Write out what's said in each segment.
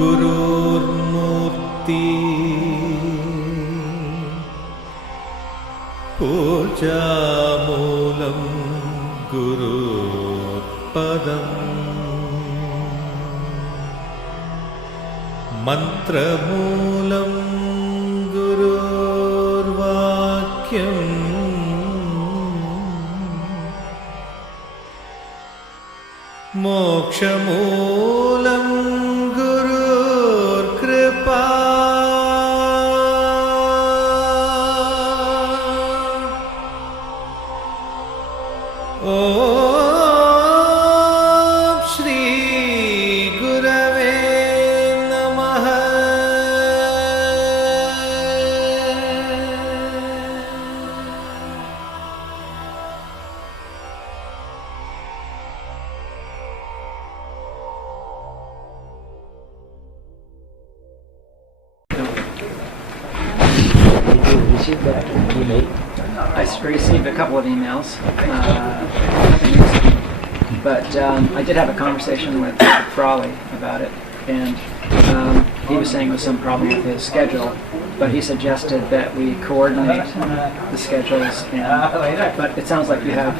Gururmurti Pujamulam Gururpadam Mantramulam Gururvakyam Mokshamulam Gurur Kripa Om Shri Gurave Namaha. Received that email. I received a couple of emails, but I did have a conversation with Frawley about it, and he was saying there was some problem with his schedule, but he suggested that we coordinate the schedules, but it sounds like you have...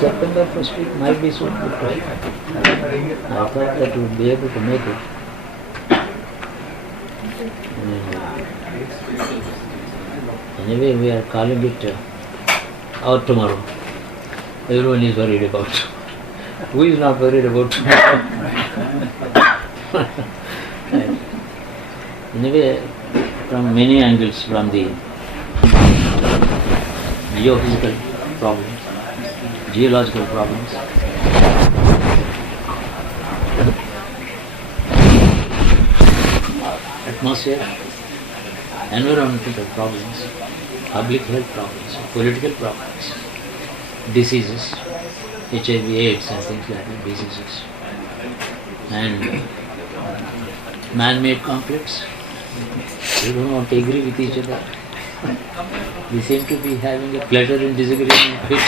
September first week might be soon. I thought that you would be able to make it. Anyway, we are calling it out tomorrow. Everyone is worried about. Who is not worried about tomorrow? Anyway, from many angles, from the geophysical problems, geological problems, atmosphere, environmental problems, public health problems, political problems, diseases, HIV, AIDS and things like that, diseases, and man-made conflicts. We don't want to agree with each other. We seem to be having a pleasure in disagreeing with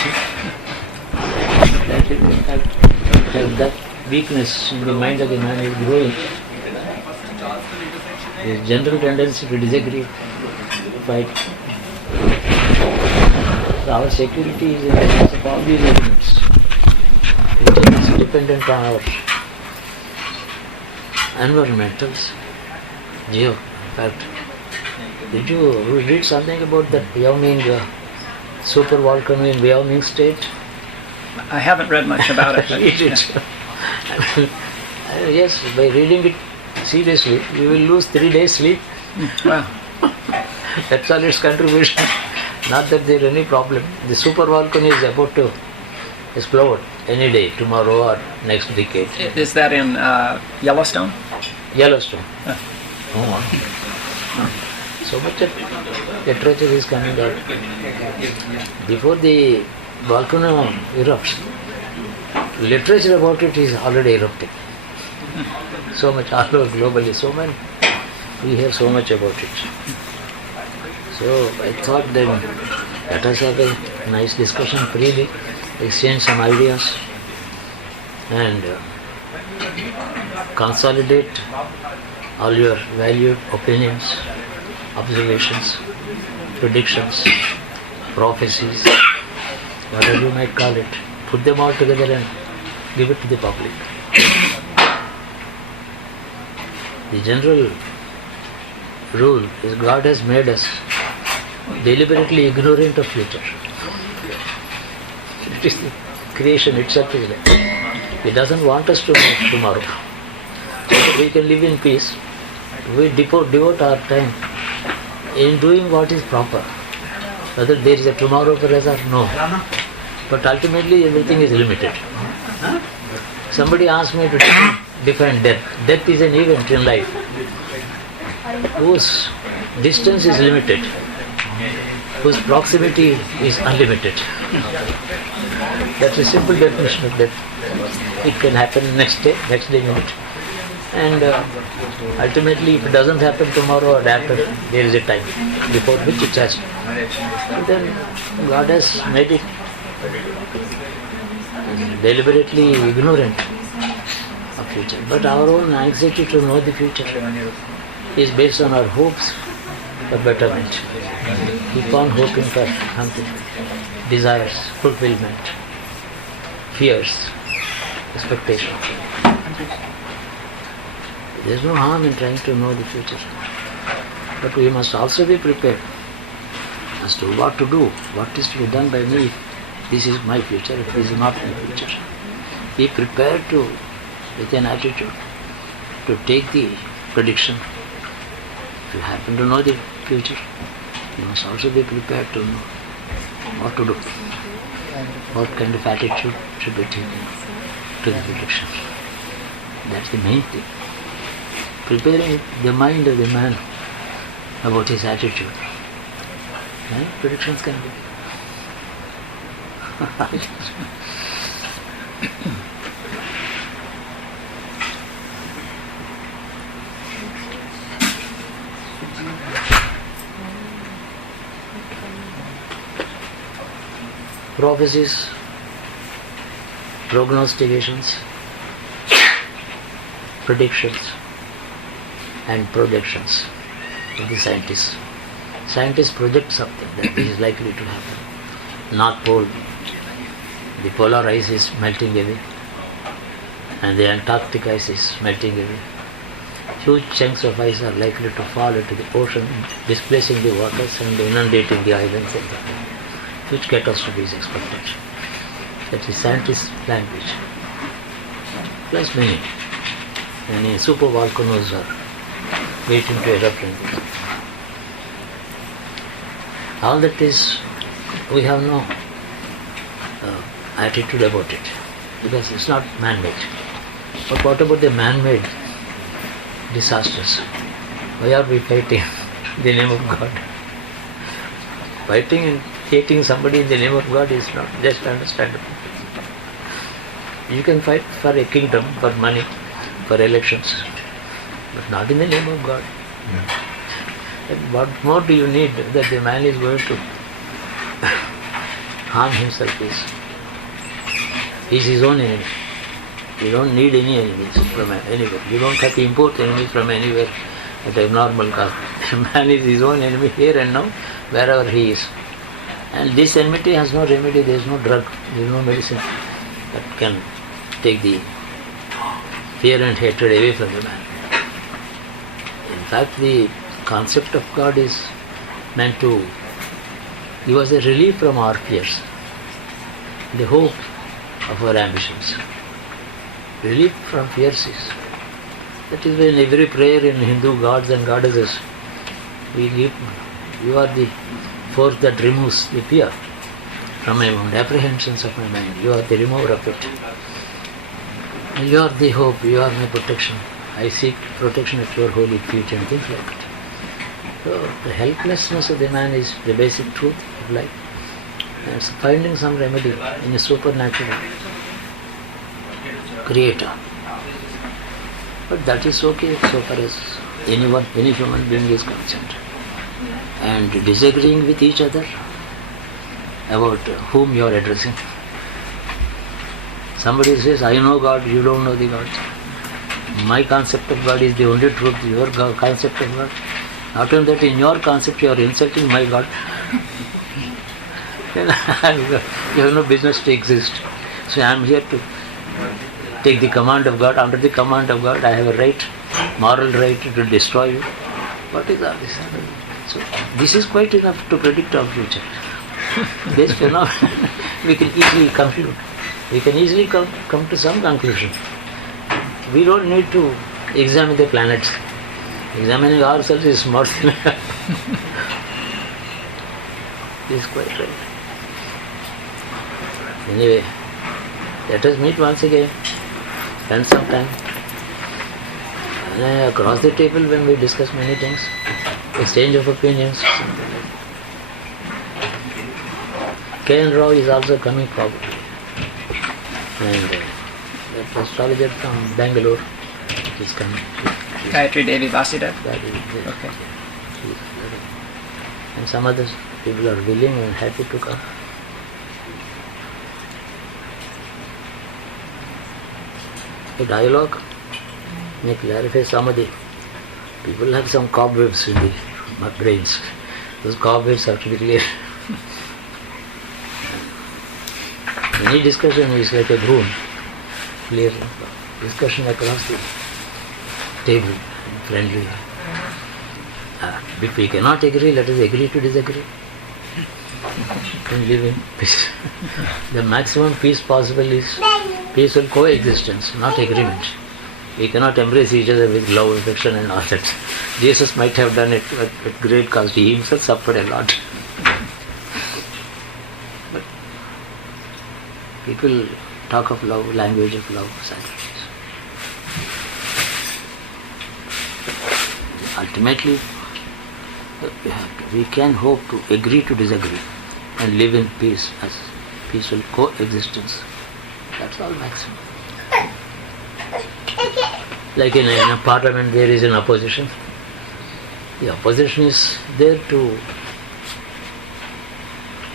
that weakness in the mind of the man is growing. There is general tendency to disagree, fight. So our security is in the hands of all these elements, which is dependent on our environmentals, geo. In fact, did you read something about that Wyoming super volcano in Wyoming state? I haven't read much about it. Read it. Yes, by reading it seriously, you will lose 3 days sleep. Wow. That's all its contribution. Not that there is any problem. The super volcano is about to explode any day, tomorrow or next decade. Is that in Yellowstone? Yellowstone. Oh. So much of literature is coming out. Before the volcano erupts, literature about it is already erupting. So much all over globally, so many, we hear so much about it. So I thought then let us have a nice discussion freely, exchange some ideas and consolidate all your valued opinions, observations, predictions, prophecies, whatever you might call it, put them all together and give it to the public. The general rule is God has made us deliberately ignorant of future. It is the creation itself is like. He doesn't want us to know tomorrow. So that we can live in peace. We devote our time in doing what is proper. Whether there is a tomorrow for us or no. But ultimately everything is limited. Somebody asked me to define death. Death is an event in life whose distance is limited, whose proximity is unlimited. That's a simple definition of death. It can happen next day minute. And ultimately, if it doesn't happen tomorrow or after, there is a time before which it has. And then God has made it deliberately ignorant of future. But our own anxiety to know the future is based on our hopes for betterment. Keep on hoping for something. Desires, fulfillment, fears, expectation. There is no harm in trying to know the future. But we must also be prepared as to what to do, what is to be done by me if this is my future, if this is not my future. Be prepared to, with an attitude, to take the prediction. If you happen to know the future, you must also be prepared to know what to do, what kind of attitude should be taken to the prediction. That's the main thing. Preparing the mind of the man about his attitude. And predictions can be. Prophecies, prognostications, predictions and projections of the scientists. Scientists project something that this is likely to happen. North Pole, the polar ice is melting away and the Antarctic ice is melting away. Huge chunks of ice are likely to fall into the ocean, displacing the waters and inundating the islands and the huge catastrophe is expected. That is scientists' language. Plus many super volcanoes are waiting to erupt. All that is, we have no attitude about it because it's not man-made. But what about the man-made disasters? Why are we fighting in the name of God? Fighting and hating somebody in the name of God is not just understandable. You can fight for a kingdom, for money, for elections, but not in the name of God. And what more do you need that the man is going to harm himself? He is his own enemy. You don't need any enemies from anywhere. You don't have to import enemies from anywhere at abnormal cost. The man is his own enemy here and now, wherever he is. And this enmity has no remedy, there is no drug, there is no medicine that can take the fear and hatred away from the man. In fact, the concept of God is meant to give us a relief from our fears, the hope of our ambitions. Relief from fears is. That is why in every prayer in Hindu gods and goddesses, you are the force that removes the fear from my mind, apprehensions of my mind. You are the remover of it. And you are the hope, you are my protection. I seek protection at your holy feet and things like that. So the helplessness of the man is the basic truth of life. And it's finding some remedy in a supernatural creator. But that is okay so far as any human being is concerned. And disagreeing with each other about whom you are addressing. Somebody says, I know God, you don't know the God. My concept of God is the only truth, your concept of God. Not only that, in your concept you are insulting my God. You have no business to exist. So I am here to take the command of God. Under the command of God, I have a right, moral right to destroy you. What is all this? So this is quite enough to predict our future. This phenomenon we can easily compute. We can easily come to some conclusion. We don't need to examine the planets. Examining ourselves is more than enough. This is quite right. Anyway, let us meet once again. Spend some time. Across the table when we discuss many things. Exchange of opinions. K.N. Rao is also coming forward. And that astrologer from Bangalore is coming. Gayatri Devi Vasudev? Okay. And some other people are willing and happy to come. A dialogue may clarify samadhi. People have some cobwebs in the brains. Those cobwebs have to be clear. Any discussion is like a broom, clear discussion across the table, friendly. If we cannot agree, let us agree to disagree and live in peace. The maximum peace possible is peaceful coexistence, not agreement. We cannot embrace each other with love, affection and all that. Jesus might have done it at great cost. He himself suffered a lot. But people talk of love, language of love, sacrifice. Ultimately, we can hope to agree to disagree and live in peace as peaceful coexistence. That's all maximum. Like in a parliament there is an opposition. The opposition is there to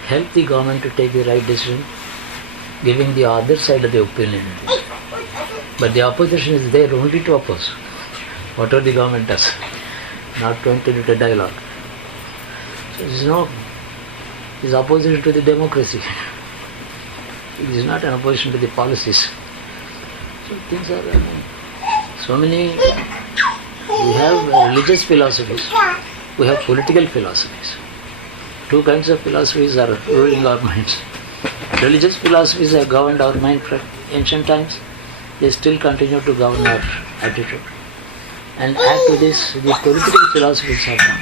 help the government to take the right decision, giving the other side of the opinion. But the opposition is there only to oppose whatever the government does, not to enter into dialogue. So it is opposition to the democracy. It is not an opposition to the policies. So things are, so many, we have religious philosophies, we have political philosophies. Two kinds of philosophies are ruling our minds. Religious philosophies have governed our mind from ancient times. They still continue to govern our attitude. And add to this, the political philosophies have come.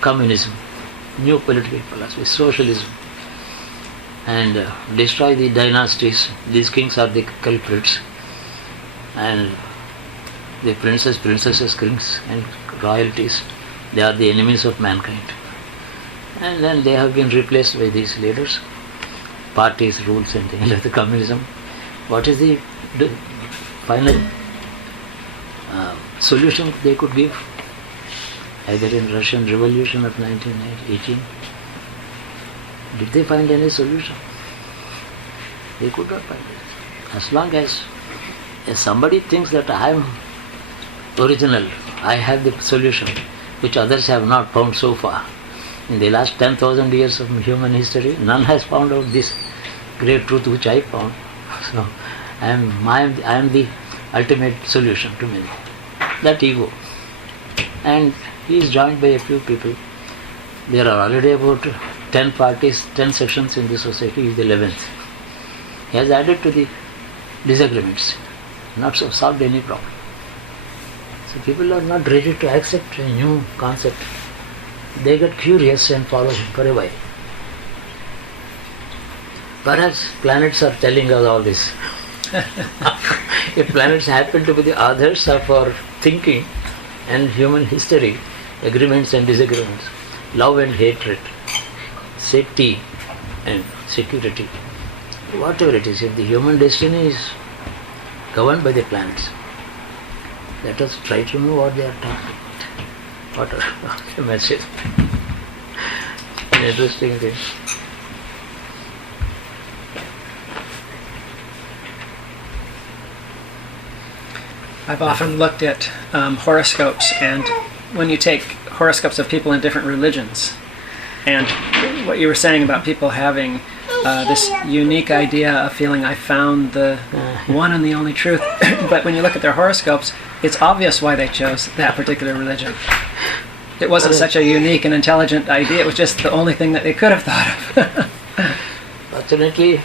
Communism, new political philosophy, socialism, and destroy the dynasties. These kings are the culprits, and the princesses, kings and royalties, they are the enemies of mankind. And then they have been replaced by these leaders, parties, rules and things like the communism. What is the final solution they could give? Either in Russian Revolution of 1918, did they find any solution? They could not find it. As long as somebody thinks that I am original, I have the solution which others have not found so far. In the last 10,000 years of human history, none has found out this great truth which I found. So I am the ultimate solution to many. That ego. And he is joined by a few people. There are already about 10 parties, 10 sections in the society. He is the 11th. He has added to the disagreements, not solved any problem. So people are not ready to accept a new concept. They get curious and follow him for a while. Perhaps planets are telling us all this. If planets happen to be the authors of our thinking and human history, agreements and disagreements, love and hatred, safety and security, whatever it is, if the human destiny is governed by the planets, let us try to know what they are talking about. What are the message? An interesting thing. I've often looked at horoscopes, and when you take horoscopes of people in different religions, and what you were saying about people having this unique idea of feeling I found the one and the only truth, but when you look at their horoscopes, it's obvious why they chose that particular religion. It wasn't such a unique and intelligent idea, it was just the only thing that they could have thought of. Fortunately,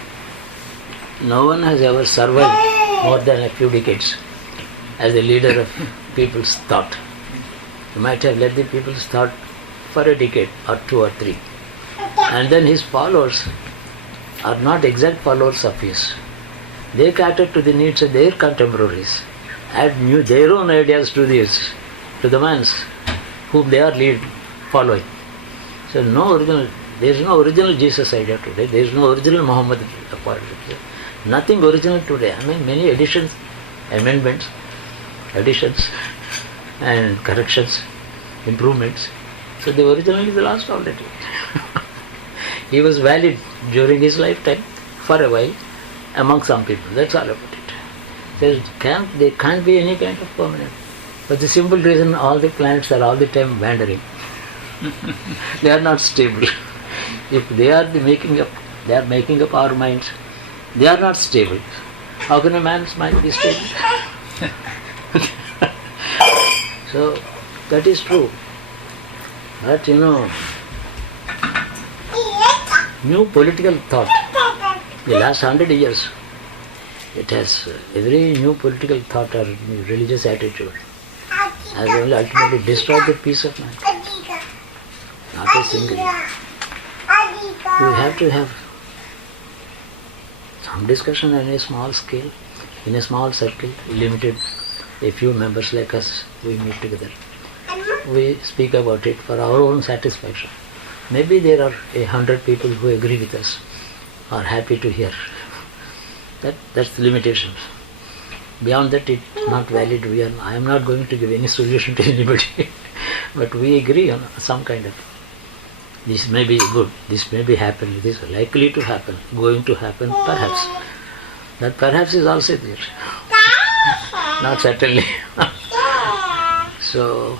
no one has ever survived more than a few decades as the leader of people's thought. He might have led the people's thought for a decade or two or three. And then his followers are not exact followers of his. They cater to the needs of their contemporaries, add their own ideas to the man's whom they are following. So there is no original Jesus idea today. There is no original Muhammad apology. Nothing original today. I mean, many additions, amendments, additions and corrections, improvements. So the original is lost already. He was valid during his lifetime for a while among some people. That's all about it. There can't be any kind of permanent. For the simple reason, all the planets are all the time wandering. They are not stable. If they are making up our minds, they are not stable. How can a man's mind be stable? So that is true. But new political thought, the last 100 years, it has every new political thought or religious attitude has only ultimately destroyed the peace of mind. Not a single. We have to have some discussion on a small scale, in a small circle, limited, a few members like us, we meet together. We speak about it for our own satisfaction. Maybe there are 100 people who agree with us, are happy to hear. That's the limitations. Beyond that, it's not valid. I am not going to give any solution to anybody. But we agree on some kind of, this may be good, this may be happening, this is likely to happen, going to happen, perhaps. That perhaps is also there. Not certainly. So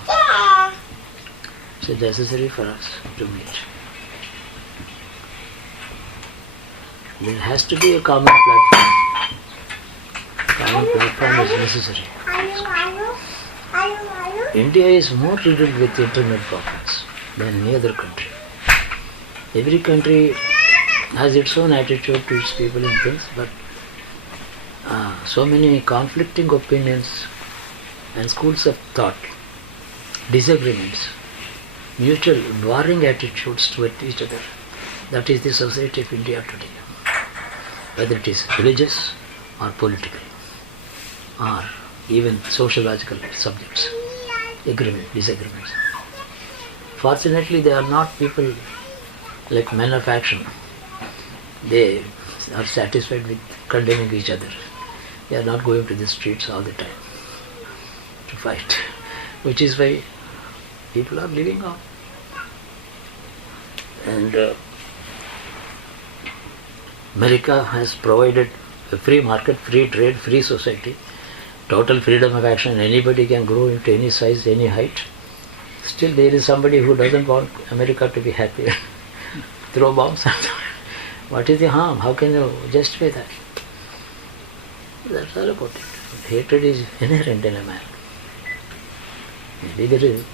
it's necessary for us to meet. There has to be a common platform. Common platform is necessary. India is more riddled with internal problems than any other country. Every country has its own attitude to its people and things, but so many conflicting opinions and schools of thought, disagreements, mutual warring attitudes toward each other. That is the society of India today. Whether it is religious or political or even sociological subjects, disagreements. Fortunately, they are not people like men of action. They are satisfied with condemning each other. They are not going to the streets all the time to fight, which is why people are living on. And America has provided a free market, free trade, free society, total freedom of action. Anybody can grow into any size, any height. Still there is somebody who doesn't want America to be happy. Throw bombs. What is the harm? How can you justify that? That's all about it. Hatred is inherent in a man. Maybe there is,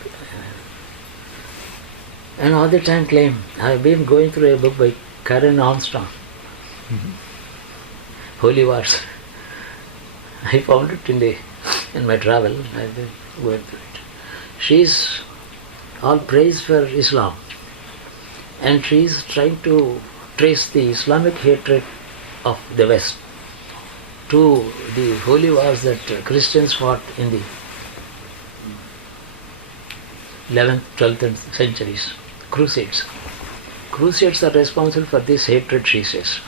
and all the time claim. I have been going through a book by Karen Armstrong, Holy Wars. I found it in my travel. I've been going through it. She is all praise for Islam, and she is trying to trace the Islamic hatred of the West to the holy wars that Christians fought in the 11th, 12th centuries, crusades. Crusades are responsible for this hatred, she says.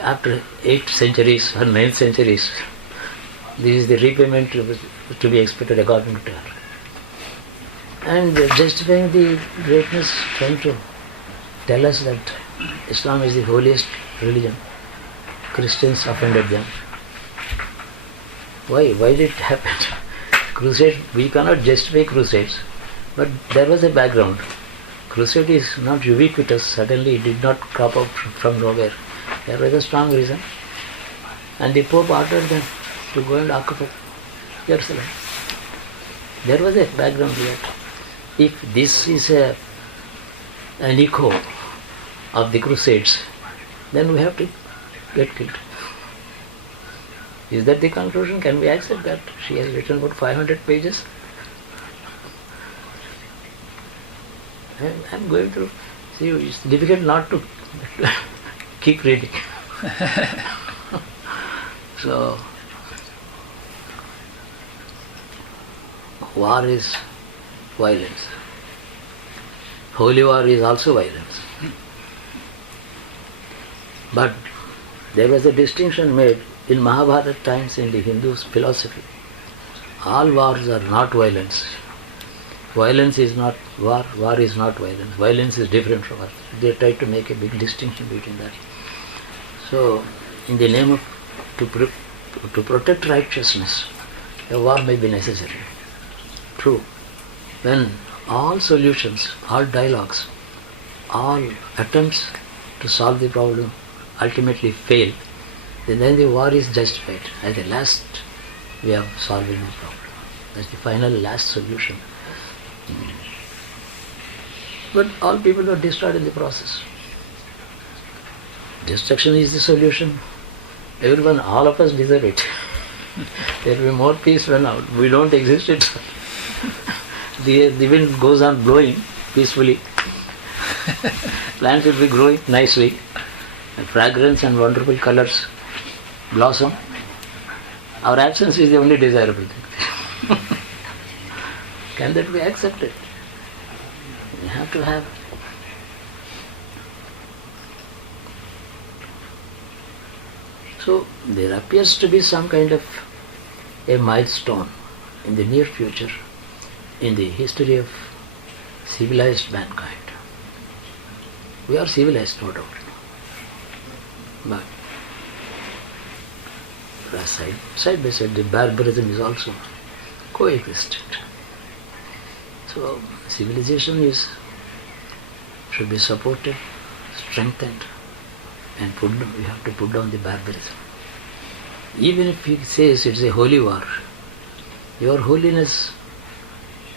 After 8 centuries or 9 centuries, this is the repayment to be expected according to her. And justifying the greatness, trying to tell us that Islam is the holiest religion. Christians offended them. Why? Why did it happen? Crusade, we cannot justify crusades, but there was a background. Crusade is not ubiquitous, suddenly it did not crop up from nowhere. There was a strong reason. And the Pope ordered them to go and occupy Jerusalem. There was a background to that. If this is an echo of the Crusades, then we have to get killed. Is that the conclusion? Can we accept that? She has written about 500 pages. I'm going to see, it's difficult not to keep reading. So, war is violence. Holy war is also violence. But there was a distinction made in Mahabharata times in the Hindu philosophy. All wars are not violence. Violence is not war, war is not violence. Violence is different from war. They try to make a big distinction between that. So, in the name of, to to protect righteousness, a war may be necessary. True. When all solutions, all dialogues, all attempts to solve the problem ultimately fail, then the war is justified. At the last, we are solving the problem. That's the final last solution. But all people are destroyed in the process. Destruction is the solution. Everyone, all of us deserve it. There will be more peace when we don't exist. The wind goes on blowing peacefully. Plants will be growing nicely. And fragrance and wonderful colors blossom. Our absence is the only desirable thing. Can that be accepted? We have to have. So there appears to be some kind of a milestone in the near future in the history of civilized mankind. We are civilized, no doubt. But side by side, the barbarism is also coexistent. So civilization should be supported, strengthened, and we have to put down the barbarism. Even if he says it's a holy war, your holiness,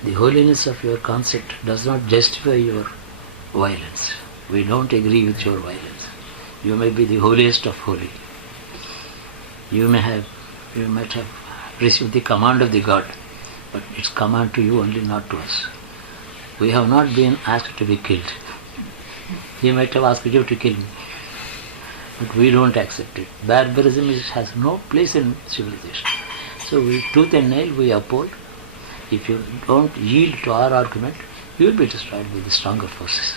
the holiness of your concept does not justify your violence. We don't agree with your violence. You may be the holiest of holy. You might have received the command of the God, but it's command to you only, not to us. We have not been asked to be killed. He might have asked you to kill me, but we don't accept it. Barbarism has no place in civilization. So we tooth and nail, we uphold. If you don't yield to our argument, you will be destroyed by the stronger forces.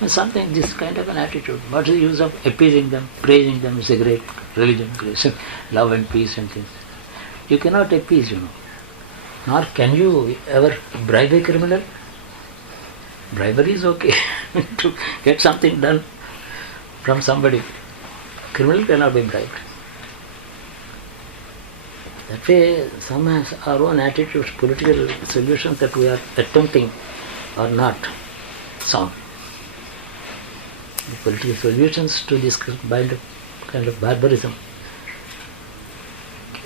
And something, this kind of an attitude. What's the use of appeasing them, praising them? It's a great religion, grace, love and peace and things. You cannot appease, Nor can you ever bribe a criminal. Bribery is okay to get something done from somebody. Criminal cannot be bribed. That way, some has our own attitudes, political solutions that we are attempting are not sound. The political solutions to this kind of barbarism,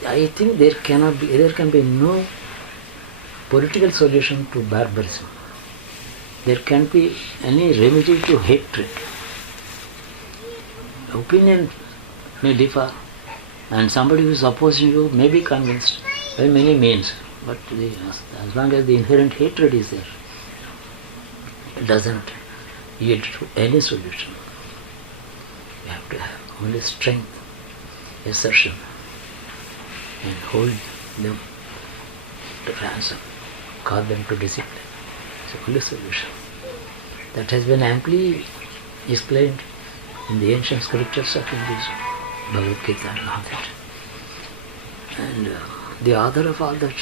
I think there can be no political solution to barbarism. There can't be any remedy to hatred. Opinion may differ, and somebody who is opposing you may be convinced by many means, but as long as the inherent hatred is there, it doesn't yield to any solution. You have to have only strength, assertion, and hold them to ransom, call them to discipline. It's the only solution. That has been amply explained in the ancient scriptures of Hinduism, Bhagavad Gita and all that. And the author of all that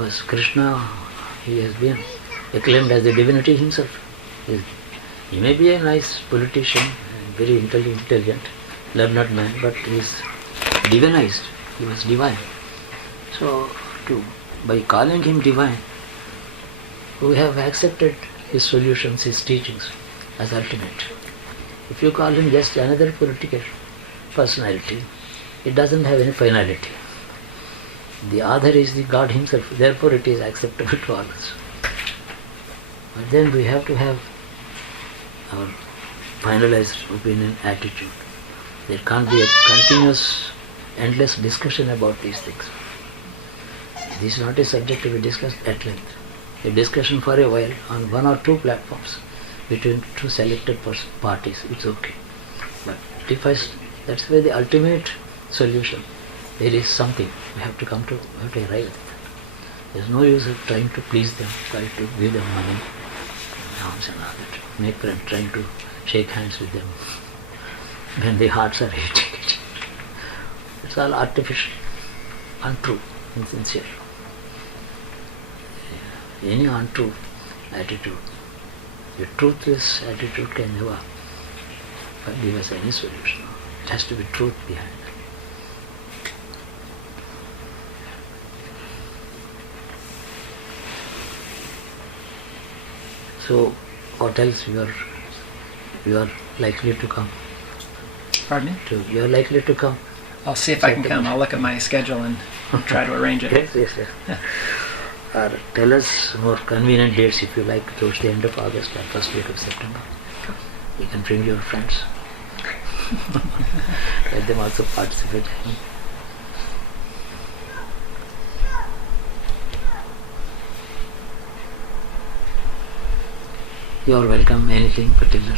was Krishna. He has been acclaimed as the divinity himself. He may be a nice politician, very intelligent, learned man, but he is divinized. He was divine. So, by calling him divine, we have accepted his solutions, his teachings as ultimate. If you call him just another political personality, it doesn't have any finality. The author is the God himself, therefore it is acceptable to all of us. But then we have to have our finalized opinion, attitude. There can't be a continuous, endless discussion about these things. This is not a subject to be discussed at length. A discussion for a while on one or two platforms between two selected parties, it's okay. But that's where the ultimate solution. There is something we have to arrive at. There's no use of trying to please them, try to give them money, and all that. Make friends, trying to shake hands with them when the hearts are hating it. It's all artificial, untrue, insincere. Any untrue attitude, a truthless attitude can never give us any solution. It has to be truth behind it. So, what else you are likely to come? Pardon me? You are likely to come. I'll see if I can come. I'll look at my schedule and try to arrange it. Yes. Or tell us more convenient dates if you like, towards the end of August or first week of September. You can bring your friends. Let them also participate. You are welcome, anything particular.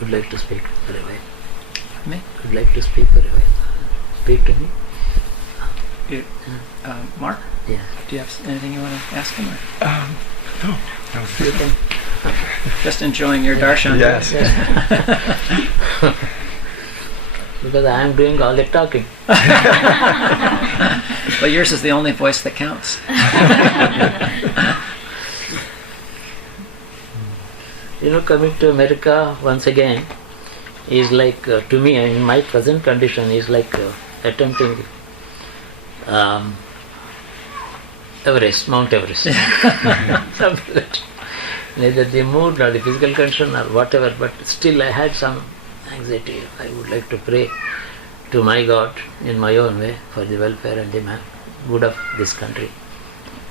Would like to speak very well. Me? Would like to speak very well. Speak to me. You, Mark? Yeah. Do you have anything you want to ask him? Or? No. You can. Just enjoying your darshan. Yes. Because I am doing all the talking. But yours is the only voice that counts. Coming to America once again is like, to me, in my present condition, is like attempting Everest, Mount Everest. Something like that. Neither the mood nor the physical condition or whatever, but still I had some anxiety. I would like to pray to my God in my own way for the welfare and the good of this country,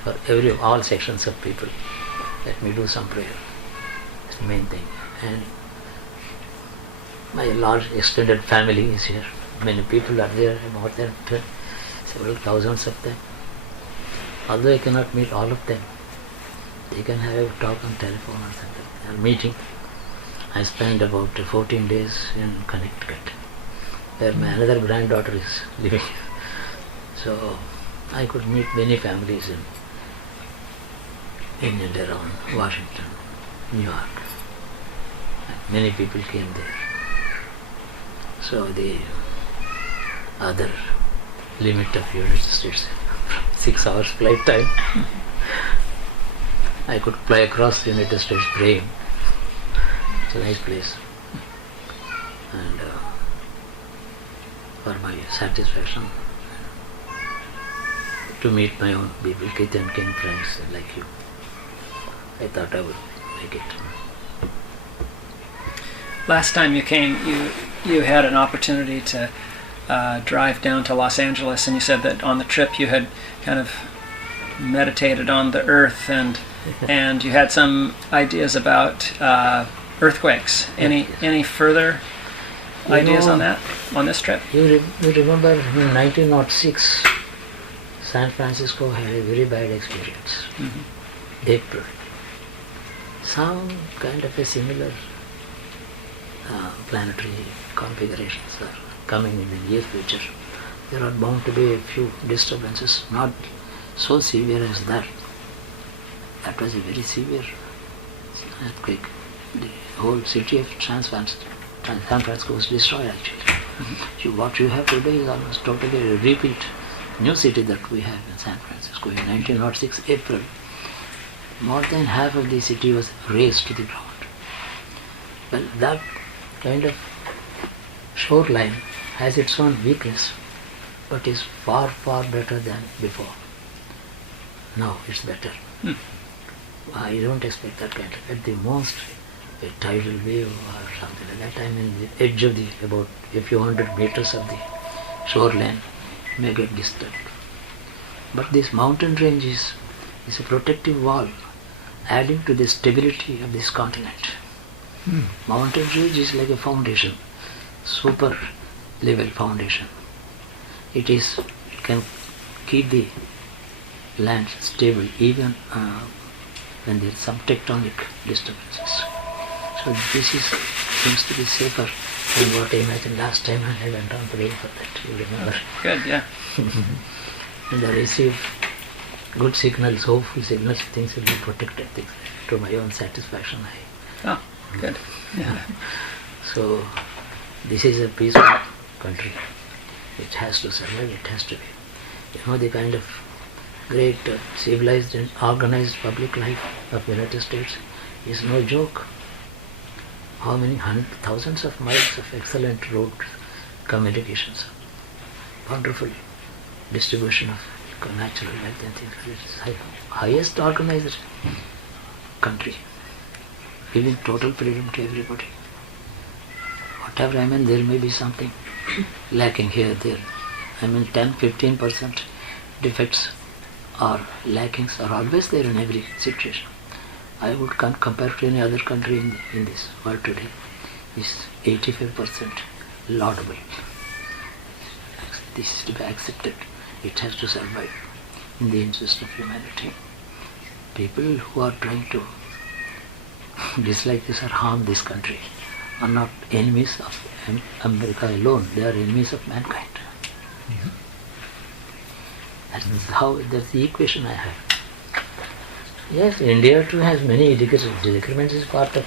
for all sections of people. Let me do some prayer. That's the main thing. And my large extended family is here. Many people are there, more than several thousands of them. Although I cannot meet all of them, they can have a talk on telephone or something, or meeting. I spent about 14 days in Connecticut, where my another granddaughter is living. So I could meet many families in and around Washington, New York. And many people came there. So the other limit of United States, 6 hours flight time, I could fly across the United States praying. It's a nice place. And for my satisfaction, to meet my own people, kith and kin friends like you, I thought I would make it. Last time you came, you had an opportunity to drive down to Los Angeles, and you said that on the trip you had kind of meditated on the earth, and you had some ideas about earthquakes. Any further ideas on that, on this trip? You remember in 1906, San Francisco had a very bad experience. Mm-hmm. April. Some kind of a similar planetary configurations are coming in the near future. There are bound to be a few disturbances, not so severe as that. That was a very severe earthquake. The whole city of San Francisco was destroyed actually. Mm-hmm. So what you have today is almost totally a repeat, new city that we have in San Francisco. In 1906 April, more than half of the city was razed to the ground. Well, that kind of shoreline has its own weakness, but is far, far better than before. Now it's better. I don't expect that kind of, at the most, a tidal wave or something like that. I'm in the edge of about a few hundred meters of the shoreline may get disturbed. But this mountain range is a protective wall, adding to the stability of this continent. Mountain range is like a foundation, super level foundation. It can keep the land stable even when there is some tectonic disturbances. So this seems to be safer than what I imagined last time, and I went on praying for that. You remember? Good, yeah. And I received good signals, hopeful signals, things will be protected, things to my own satisfaction. Oh, good. Yeah. So this is a peaceful country. It has to survive, it has to be. The kind of great civilized and organized public life of the United States is no joke. How many thousands of miles of excellent roads communications, wonderful distribution of natural wealth and things. It's highest organized country, giving total freedom to everybody. Whatever, there may be something lacking here, there. 10-15% defects or lackings are always there in every situation. I would compare to any other country in this world today. Is 85% laudable. This is to be accepted. It has to survive in the interest of humanity. People who are trying to dislike this or harm this country are not enemies of America alone. They are enemies of mankind. That's the equation I have. Yes, India too has many disagreements is part of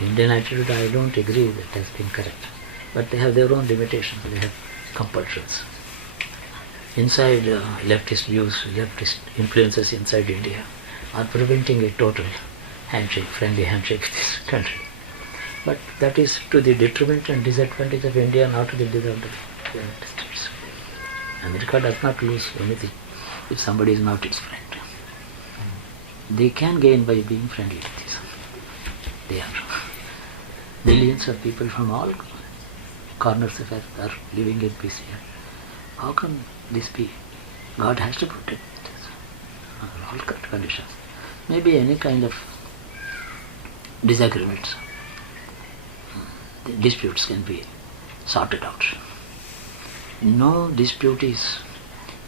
Indian attitude. I don't agree that has been correct. But they have their own limitations, they have compulsions. Inside leftist views, leftist influences inside India are preventing a total handshake, friendly handshake with this country. But that is to the detriment and disadvantage of India, not to the disadvantage of the United States. America does not lose anything if somebody is not its friend. They can gain by being friendly with this. They are millions of people from all corners of earth are living in peace here. How can this be? God has to protect us under all conditions. Maybe any kind of disagreements, the disputes can be sorted out. No dispute is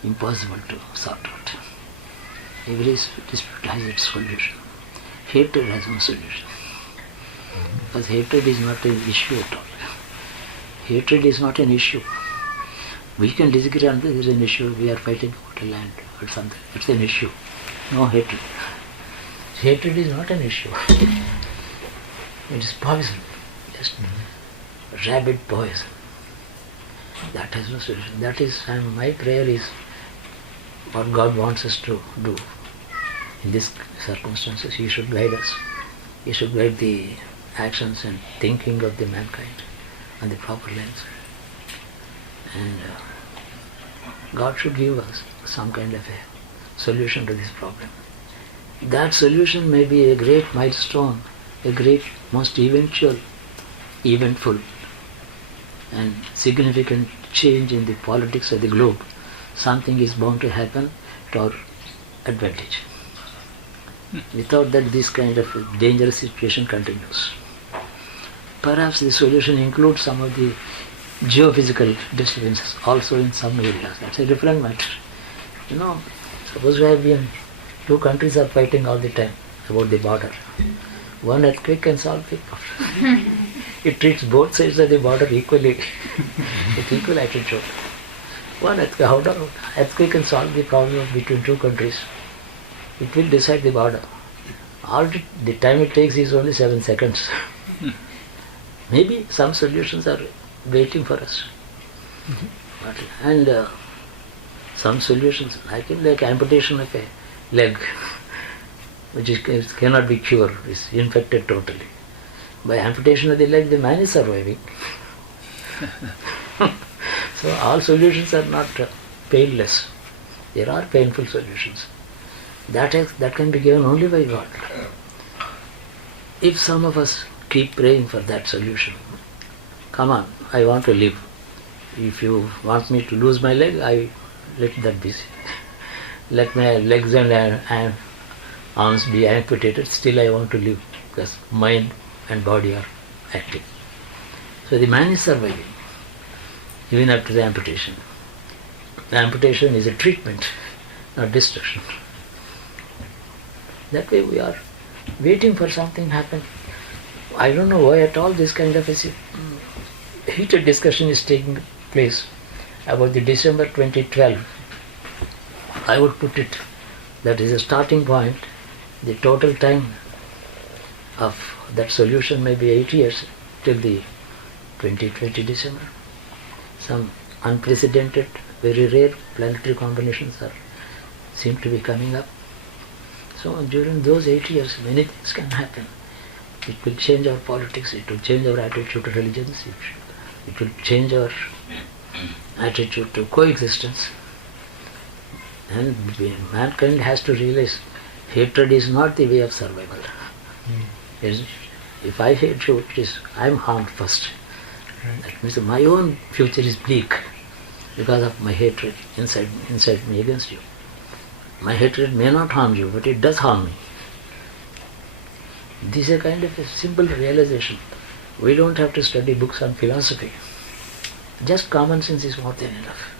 impossible to sort out. Every dispute has its solution. Hatred has no solution. Because hatred is not an issue at all. Hatred is not an issue. We can disagree on this, there is an issue, we are fighting about a land or something. It's an issue. No hatred. Hatred is not an issue. It is poison. Just rabid poison. That has no solution. That is, my prayer is what God wants us to do. In these circumstances, He should guide us. He should guide the actions and thinking of the mankind on the proper lines. And God should give us some kind of a solution to this problem. That solution may be a great milestone, a great, most eventful and significant change in the politics of the globe. Something is bound to happen to our advantage. Without that, this kind of dangerous situation continues. Perhaps the solution includes some of the geophysical disturbances also in some areas. That's a different matter. Suppose we have been, two countries are fighting all the time about the border. One earthquake can solve the problem. It treats both sides of the border equally, with equal attitude. One earthquake can solve the problem between two countries. It will decide the border. All the time it takes is only 7 seconds. Maybe some solutions are waiting for us. And some solutions, like amputation of a leg, which cannot be cured, is infected totally. By amputation of the leg, the man is surviving. So all solutions are not painless. There are painful solutions. That can be given only by God. If some of us keep praying for that solution, come on, I want to live. If you want me to lose my leg, let that be. Let my legs and arms be amputated, still I want to live, because mind and body are active. So the man is surviving, even after the amputation. The amputation is a treatment, not destruction. That way we are waiting for something to happen. I don't know why at all this kind of a heated discussion is taking place about the December 2012. I would put it, that is a starting point. The total time of that solution may be 8 years till the 2020 December. Some unprecedented, very rare planetary combinations seem to be coming up. So during those 8 years, many things can happen. It will change our politics, it will change our attitude to religions, It will change our attitude to coexistence. And mankind has to realize hatred is not the way of survival. If I hate you, it is I am harmed first. That means my own future is bleak because of my hatred inside me against you. My hatred may not harm you, but it does harm me. This is a kind of a simple realization. We don't have to study books on philosophy. Just common sense is more than enough.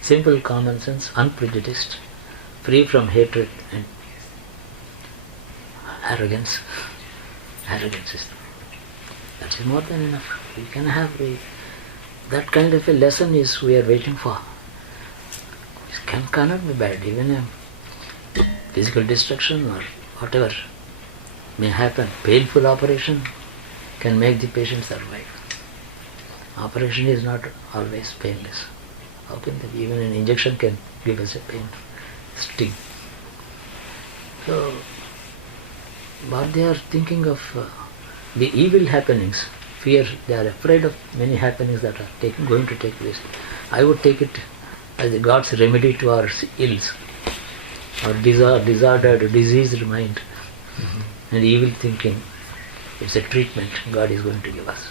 Simple common sense, unprejudiced, free from hatred and arrogance. Arrogance is more than enough. We can have that kind of a lesson is we are waiting for. It cannot be bad. Even a physical destruction or whatever may happen. Painful operation can make the patient survive. Operation is not always painless. How can even an injection can give us a pain, sting. So, what they are thinking of the evil happenings, fear, they are afraid of many happenings that are going to take place. I would take it as God's remedy to our ills, our disordered, diseased mind, and evil thinking. It's a treatment God is going to give us.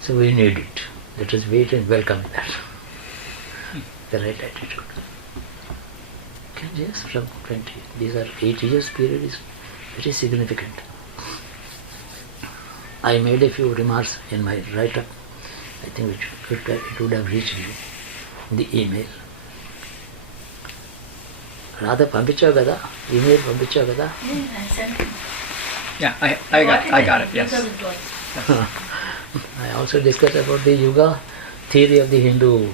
So we need it. Let us wait and welcome that. The right attitude. Yes, from 20. These are 8 years period is very significant. I made a few remarks in my write-up. I think it would have reached you in the email. Radha Pampicha Gada? Email Pampicha Gada? Yeah, I got it, yes. I also discussed about the Yuga theory of the Hindu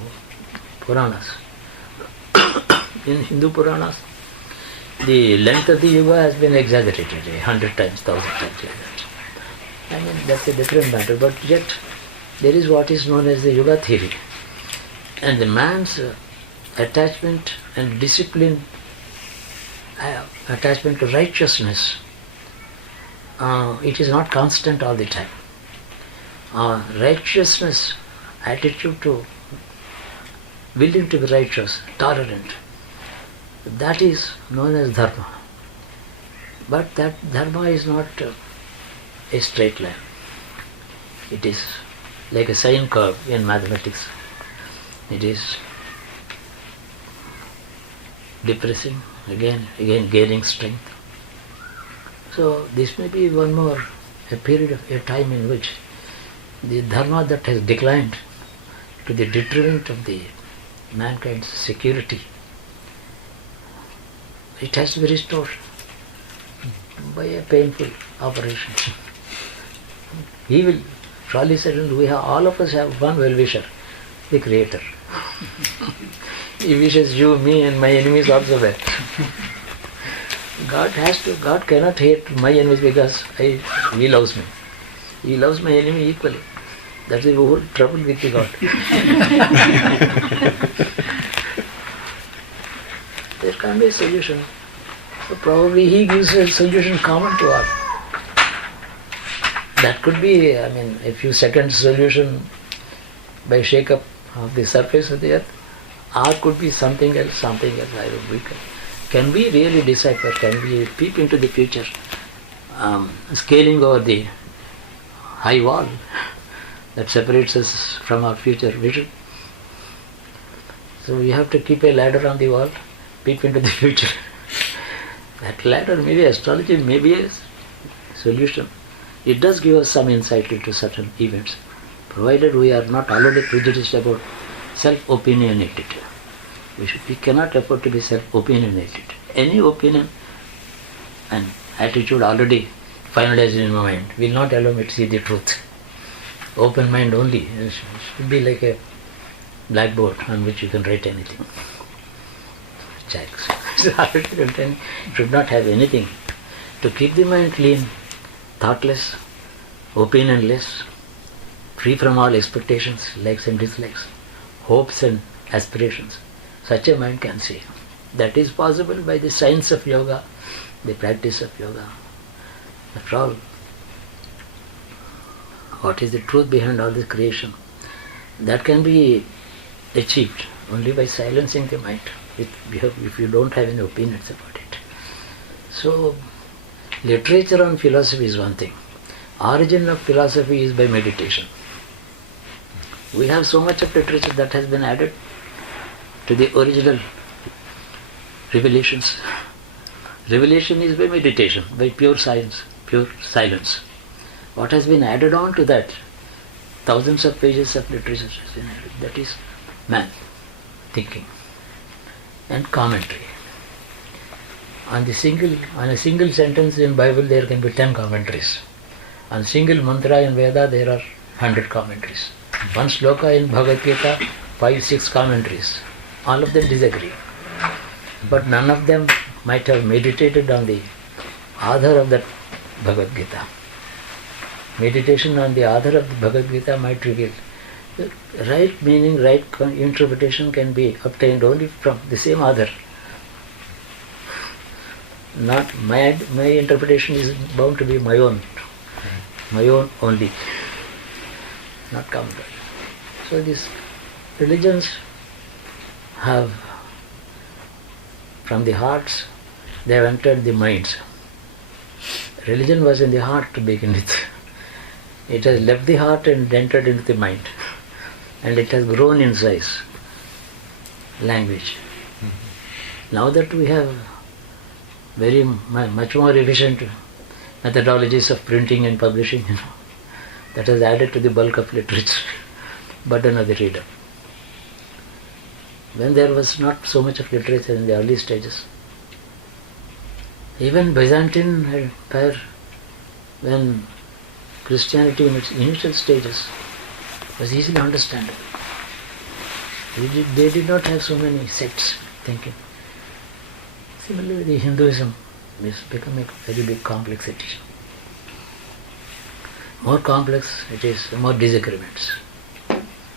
Puranas. In Hindu Puranas, the length of the Yuga has been exaggerated 100 times, 1,000 times like that. I mean, that's a different matter, but yet there is what is known as the Yuga theory. And the man's attachment and discipline, attachment to righteousness, it is not constant all the time. Righteousness, attitude to willing to be righteous, tolerant, that is known as dharma. But that dharma is not a straight line. It is like a sine curve in mathematics. It is depressing, again gaining strength. So this may be one more a period of a time in which the dharma that has declined to the detriment of the mankind's security, it has to be restored by a painful operation. He will surely say, all of us have one well-wisher, the Creator. He wishes you, me and my enemies also well. God cannot hate my enemies because He loves me. He loves my enemy equally. That's the whole trouble with the God. There can be a solution. So probably He gives a solution common to all. That could be, a few seconds solution by shake-up of the surface of the earth, or could be something else. Can we really decipher? Can we peep into the future? Scaling over the high wall that separates us from our future vision. So we have to keep a ladder on the wall, peep into the future. That ladder, maybe astrology, may be a solution. It does give us some insight into certain events, provided we are not already prejudiced about self-opinionated. We cannot afford to be self-opinionated. Any opinion and attitude already finalized in my mind will not allow me to see the truth. Open mind only. It should be like a blackboard on which you can write anything. Checks. Should not have anything. To keep the mind clean, thoughtless, opinionless, free from all expectations, likes and dislikes, hopes and aspirations. Such a mind can see. That is possible by the science of yoga, the practice of yoga. After all, what is the truth behind all this creation, that can be achieved only by silencing the mind if you don't have any opinions about it. So, literature on philosophy is one thing. Origin of philosophy is by meditation. We have so much of literature that has been added to the original revelations. Revelation is by meditation, by pure science, pure silence. What has been added on to that? Thousands of pages of literature has been added. That is man thinking and commentary. On a single sentence in Bible there can be 10 commentaries. On single mantra in Veda there are 100 commentaries. One sloka in Bhagavad Gita, 5-6 commentaries. All of them disagree. But none of them might have meditated on the author of that Bhagavad Gita. Meditation on the author of the Bhagavad Gita might reveal the right meaning, right interpretation can be obtained only from the same author. Not my interpretation is bound to be my own only, not counted. So these religions have, from the hearts, they have entered the minds. Religion was in the heart to begin with. It has left the heart and entered into the mind. And it has grown in size. Language. Now that we have very much more efficient methodologies of printing and publishing, that has added to the bulk of literature, burden of the reader. When there was not so much of literature in the early stages, even Byzantine Empire, when Christianity in its initial stages was easily understandable. They did not have so many sects thinking. Similarly, Hinduism is becoming a very big complexity. More complex it is, more disagreements.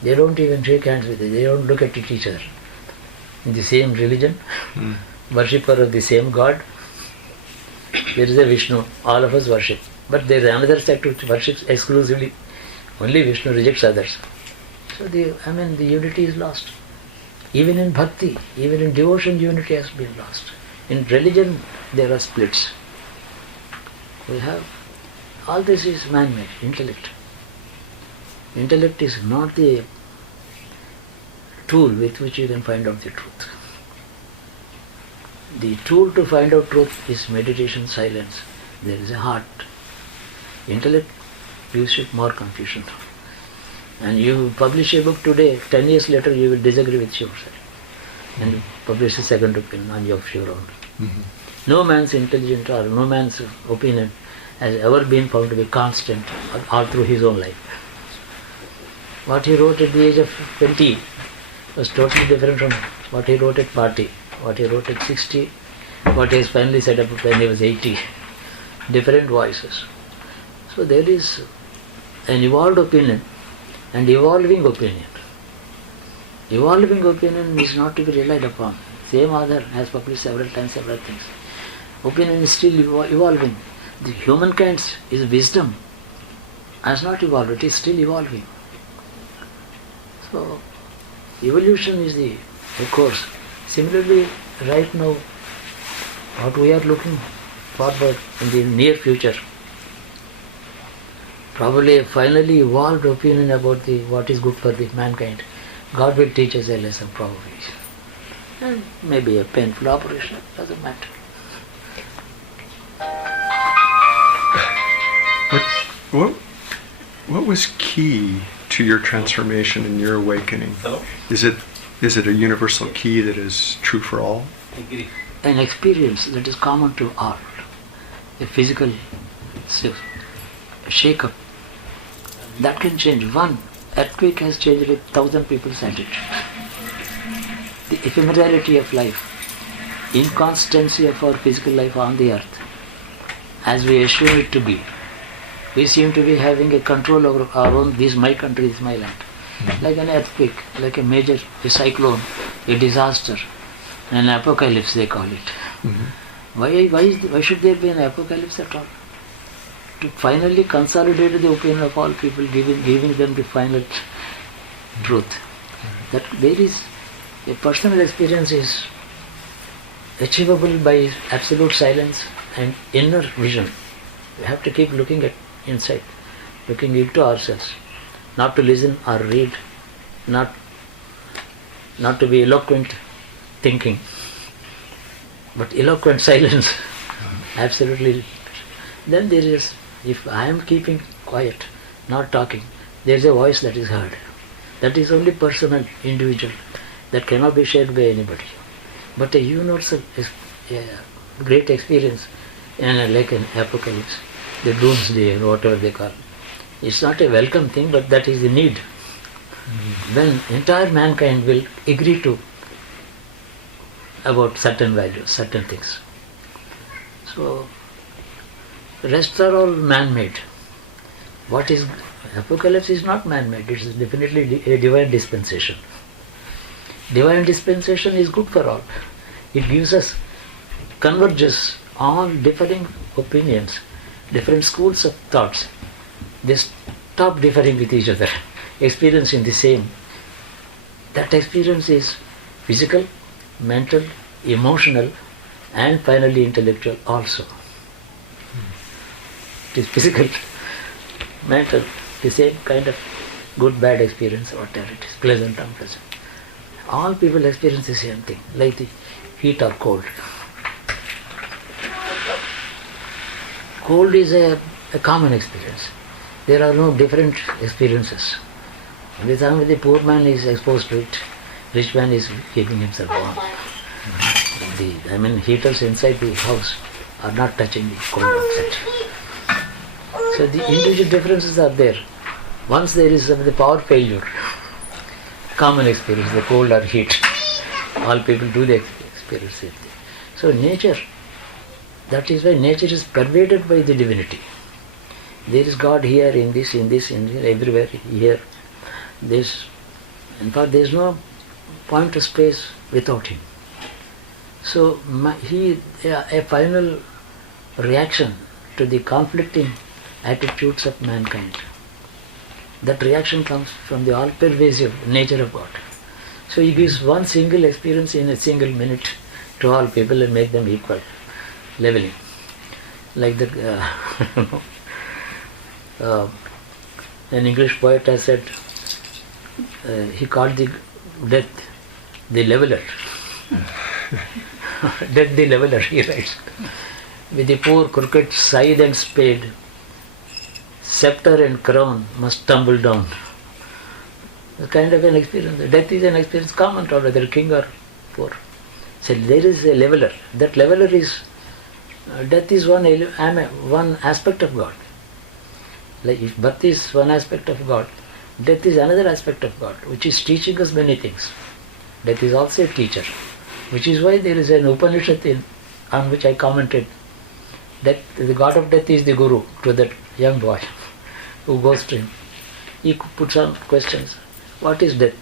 They don't even shake hands with it, they don't look at each other. In the same religion, worshipper of the same God, there is a Vishnu, all of us worship. But there is another sect which worships exclusively only Vishnu, rejects others. So the unity is lost. Even in bhakti, even in devotion, unity has been lost. In religion, there are splits. We have, all this is man-made, intellect. Intellect is not the tool with which you can find out the truth. The tool to find out truth is meditation, silence. There is a heart. Intellect gives you more confusion. And you publish a book today, 10 years later you will disagree with yourself. And you publish a second opinion on your own. No man's intelligence or no man's opinion has ever been found to be constant all through his own life. What he wrote at the age of 20 was totally different from what he wrote at 40, what he wrote at 60, what he has finally said up when he was 80. Different voices. So there is an evolved opinion and evolving opinion. Evolving opinion is not to be relied upon. Same author has published several times several things. Opinion is still evolving. The humankind's is wisdom has not evolved, it is still evolving. So evolution is the course. Similarly, right now, what we are looking forward in the near future, probably a finally evolved opinion about what is good for the mankind. God will teach us a lesson probably. And maybe a painful operation, doesn't matter. What was key to your transformation and your awakening? Is it a universal key that is true for all? An experience that is common to all. A physical shake-up that can change. One earthquake has changed 1,000 people's attitude. The ephemerality of life, inconstancy of our physical life on the earth, as we assume it to be. We seem to be having a control over our own, this is my country, this is my land. Like an earthquake, like a major cyclone, a disaster, an apocalypse they call it. Why should there be an apocalypse at all? to finally consolidate the opinion of all people, giving them the final truth. That there is a personal experience is achievable by absolute silence and inner vision. We have to keep looking at inside, looking into ourselves, not to listen or read, not to be eloquent thinking, but eloquent silence. Absolutely. Then there is, if I am keeping quiet, not talking, there is a voice that is heard. That is only personal, individual, that cannot be shared by anybody. But a universal, a great experience, and like an apocalypse, the doomsday, or whatever they call. It's not a welcome thing, but that is the need. When entire mankind will agree to about certain values, certain things. So, rest are all man-made. What is apocalypse is not man-made. It is definitely a divine dispensation. Divine dispensation is good for all. It gives us, converges all differing opinions, different schools of thoughts. They stop differing with each other, experiencing the same. That experience is physical, mental, emotional, and finally intellectual also. It is physical, mental, the same kind of good, bad experience, whatever it is, pleasant, unpleasant. All people experience the same thing, like the heat or cold. Cold is a common experience. There are no different experiences. The time the poor man is exposed to it, rich man is keeping himself warm. Heaters inside the house are not touching the cold outside. So the individual differences are there. Once there is the power failure, common experience, the cold or heat, all people do the experience it. So nature, that is why nature is pervaded by the divinity. There is God here, in this, everywhere, here. In fact, there is no point of space without him. So a final reaction to the conflicting attitudes of mankind. That reaction comes from the all-pervasive nature of God. So he gives one single experience in a single minute to all people and make them equal, leveling. Like an English poet has said, he called the death the leveler. Death the leveler, he writes. With the poor crooked scythe and spade, scepter and crown must tumble down. The kind of an experience. Death is an experience common to whether king or poor. So there is a leveler. That leveler is, death is one aspect of God. Like if birth is one aspect of God, death is another aspect of God, which is teaching us many things. Death is also a teacher, which is why there is an Upanishad on which I commented that the God of death is the Guru to that young boy who goes to him. He puts on questions. What is death?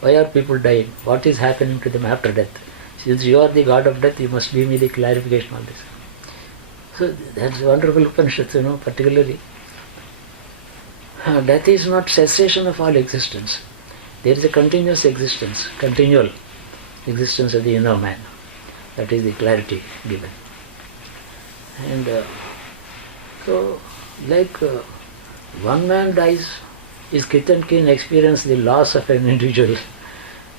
Why are people dying? What is happening to them after death? Since you are the God of death, you must give me the clarification on this. So that's wonderful Upanishad, particularly. Death is not cessation of all existence. There is a continuous existence, continual existence of the inner man. That is the clarity given. And so, like one man dies, his kith and kin experience the loss of an individual.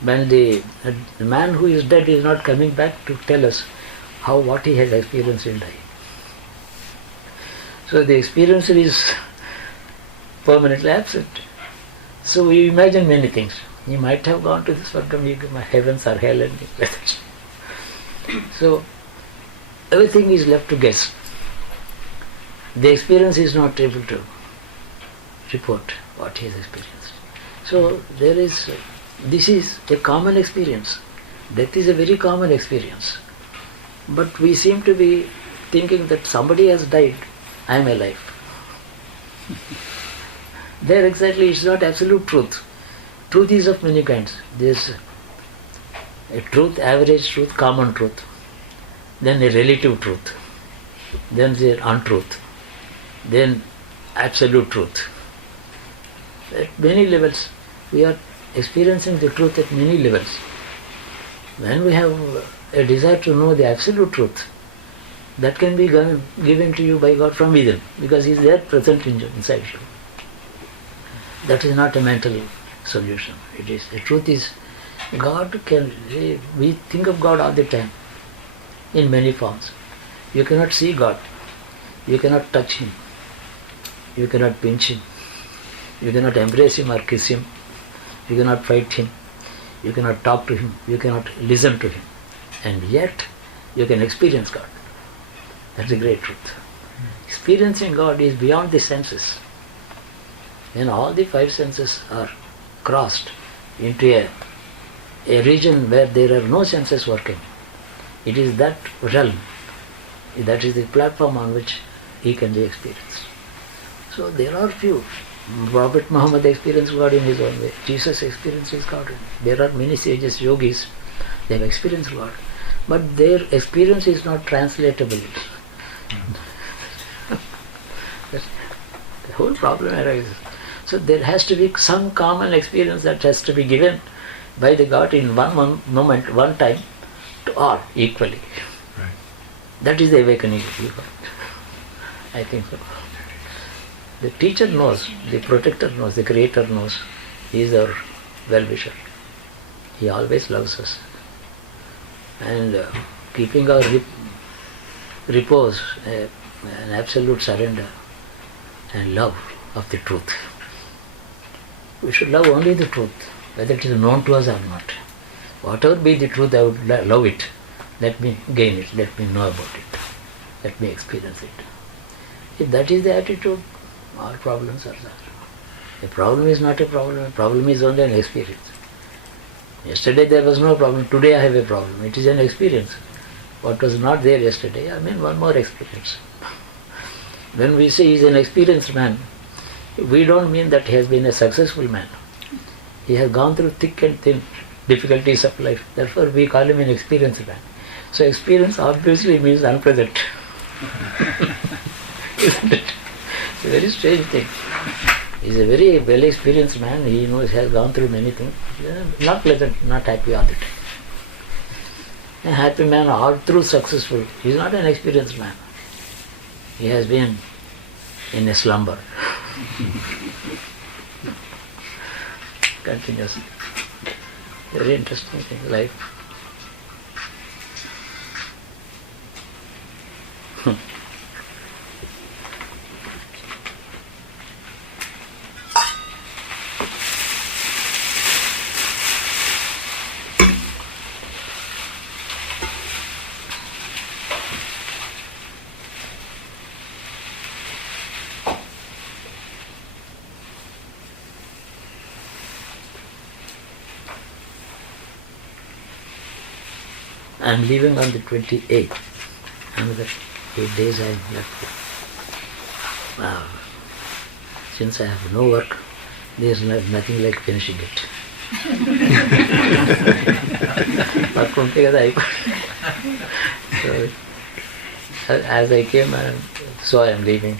When the man who is dead is not coming back to tell us what he has experienced in dying. So the experiencer is permanently absent. So we imagine many things. He might have gone to the Swargam, heavens or hell, and like that. So everything is left to guess. The experience is not able to report what he has experienced. So this is a common experience. Death is a very common experience. But we seem to be thinking that somebody has died, I am alive. There exactly, it's not absolute truth. Truth is of many kinds. There's a truth, average truth, common truth. Then a relative truth. Then there's untruth. then absolute truth. At many levels, we are experiencing the truth at many levels. When we have a desire to know the absolute truth, that can be given to you by God from within, because He is there present inside you. That is not a mental solution. It is, the truth is, God can, we think of God all the time, in many forms. You cannot see God, you cannot touch Him, you cannot pinch Him, you cannot embrace Him or kiss Him, you cannot fight Him, you cannot talk to Him, you cannot listen to Him, and yet you can experience God. That's the great truth. Experiencing God is beyond the senses. When all the five senses are crossed into a region where there are no senses working, it is that realm, that is the platform on which He can be experienced. So there are few. Prophet Muhammad experienced God in his own way. Jesus experiences God. There are many sages, yogis, they have experienced God. But their experience is not translatable. The whole problem arises. So there has to be some common experience that has to be given by the God in one moment, one time, to all equally. Right. That is the awakening of you. I think so. The teacher knows, the protector knows, the creator knows. He is our well-wisher. He always loves us. And keeping our repose, an absolute surrender and love of the truth. We should love only the truth, whether it is known to us or not. Whatever be the truth, I would love it. Let me gain it, let me know about it, let me experience it. If that is the attitude, all problems are there. The problem is not a problem, the problem is only an experience. Yesterday there was no problem, today I have a problem. It is an experience. What was not there yesterday, I mean one more experience. When we say he is an experienced man, we don't mean that he has been a successful man. He has gone through thick and thin difficulties of life. Therefore we call him an experienced man. So experience obviously means unpleasant. Isn't it? It's a very strange thing. He's a very well experienced man, he knows, he has gone through many things. Not pleasant, not happy all the time. A happy man all through successful. He is not an experienced man. He has been in a slumber. Continuously. Very interesting thing, life. I am leaving on the 28th. Another 8 days I am left. Since I have no work, there is nothing like finishing it. So, as I came, so I am leaving.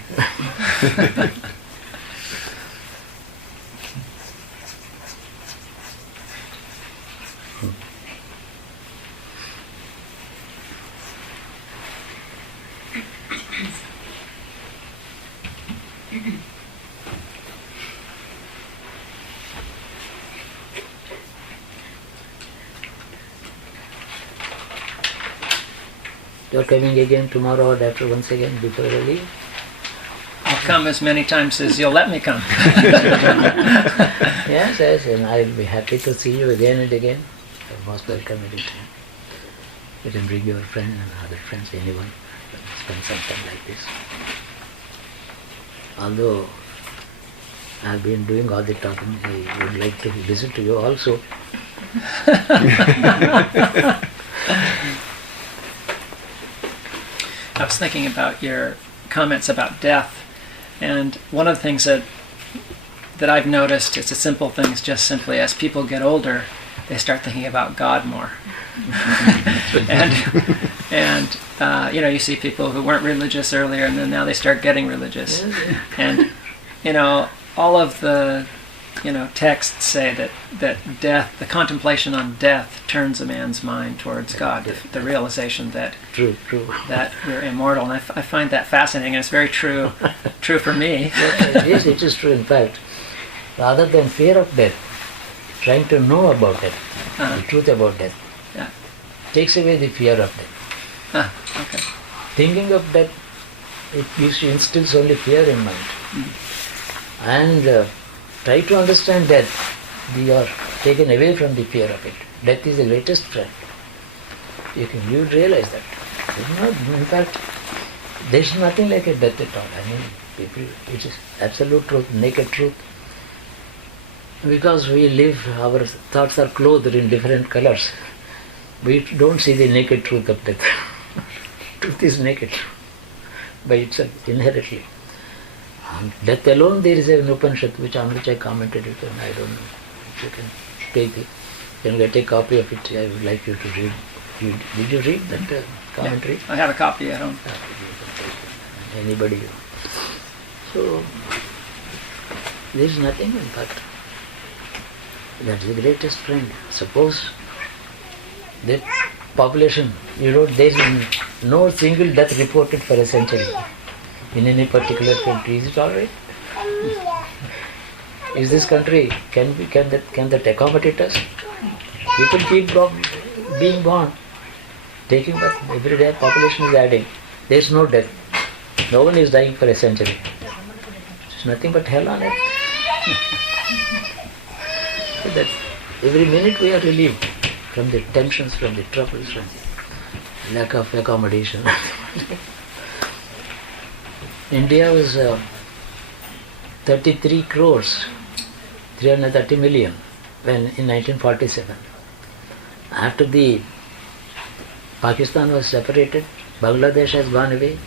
You are coming again tomorrow or after once again before I leave? I'll come as many times as you'll let me come. Yes, and I will be happy to see you again and again. You're most welcome anytime. You can bring your friend and other friends, anyone. Spend some time like this. Although I have been doing all the talking, I would like to listen to you also. I was thinking about your comments about death, and one of the things that I've noticed, it's a simple thing, is just simply as people get older, they start thinking about God more. and you see people who weren't religious earlier, and then now they start getting religious, and all of the texts say that death, the contemplation on death, turns a man's mind towards God. The realization that True. that we're immortal, and I find that fascinating, and it's very true for me. Yes, it is true. In fact, rather than fear of death, trying to know about death, the truth about death, Yeah. takes away the fear of death. Okay. Thinking of death, it instills only fear in mind. And try to understand death, we are taken away from the fear of it. Death is the greatest friend. You realize that. In fact, there is nothing like a death at all. I mean, it is absolute truth, naked truth. Because we live, our thoughts are clothed in different colors. We don't see the naked truth of death. Truth is naked by itself, inherently. And death alone, there is an Upanishad on which I commented. I don't know if you can take it. You can get a copy of it. I would like you to read. Did you read that commentary? Yeah, I have a copy at home. Anybody. So, there is nothing, in fact. That is the greatest friend. Suppose the population, there is no single death reported for a century in any particular country. Is it all right? Is this country, can that accommodate us? People keep being born, taking birth. Every day population is adding. There is no death. No one is dying for a century. It's nothing but hell on earth. That every minute we are relieved from the tensions, from the troubles, from the lack of accommodation. India was 33 crores, 330 million when in 1947. After the Pakistan was separated, Bangladesh has gone away.